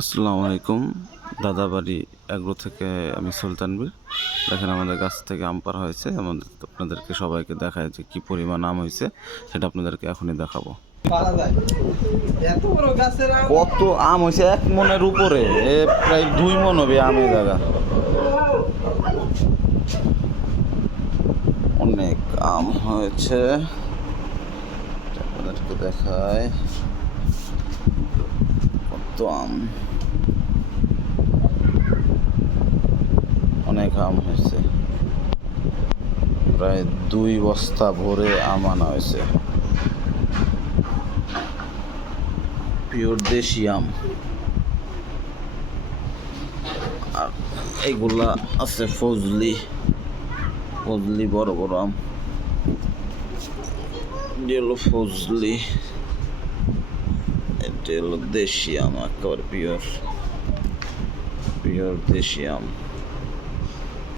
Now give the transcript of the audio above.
আসসালামু আলাইকুম। দাদাবাড়ি এগ্রো থেকে আমি সুলতানবীর। দেখেন আমাদের গাছ থেকে আম পাড়া হয়েছে। আপনাদেরকে সবাইকে দেখায় যে কি পরিমাণ আম হয়েছে, সেটা আপনাদেরকে এখনই দেখাবো। কত আম হয়েছে, 1 মনের উপরে, প্রায় 2 মন হবে আমের জায়গা। অনেক আম হয়েছে, আপনাদেরকে দেখায় কত আম। অনেক আম হয়েছে, প্রায় 2 বস্তা ভরে আম আনা হয়েছে। পিওর দেশি আম। আর এইগুলা আছে ফজলি, বড় বড় আম। এটা হলো ফজলি, এটা হলো দেশি আম, একেবারে পিওর দেশি আম।